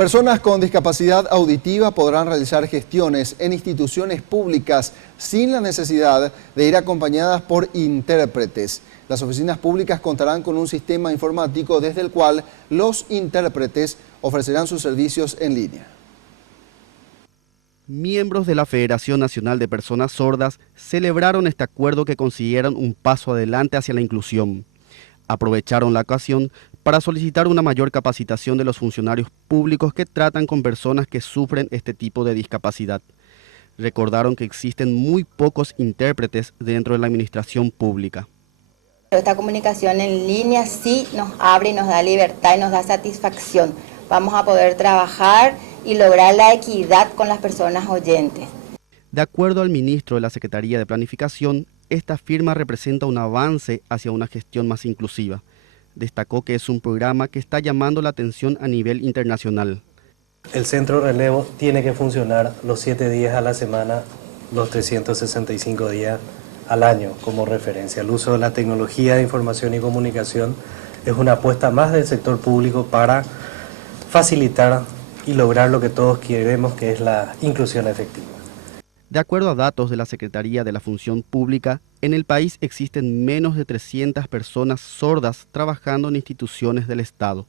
Personas con discapacidad auditiva podrán realizar gestiones en instituciones públicas sin la necesidad de ir acompañadas por intérpretes. Las oficinas públicas contarán con un sistema informático desde el cual los intérpretes ofrecerán sus servicios en línea. Miembros de la Federación Nacional de Personas Sordas celebraron este acuerdo que consideran un paso adelante hacia la inclusión. Aprovecharon la ocasión para solicitar una mayor capacitación de los funcionarios públicos que tratan con personas que sufren este tipo de discapacidad. Recordaron que existen muy pocos intérpretes dentro de la administración pública. Esta comunicación en línea sí nos abre y nos da libertad y nos da satisfacción. Vamos a poder trabajar y lograr la equidad con las personas oyentes. De acuerdo al ministro de la Secretaría de Planificación, esta firma representa un avance hacia una gestión más inclusiva. Destacó que es un programa que está llamando la atención a nivel internacional. El centro de relevo tiene que funcionar los 7 días a la semana, los 365 días al año como referencia. El uso de la tecnología de información y comunicación es una apuesta más del sector público para facilitar y lograr lo que todos queremos, que es la inclusión efectiva. De acuerdo a datos de la Secretaría de la Función Pública, en el país existen menos de 300 personas sordas trabajando en instituciones del Estado.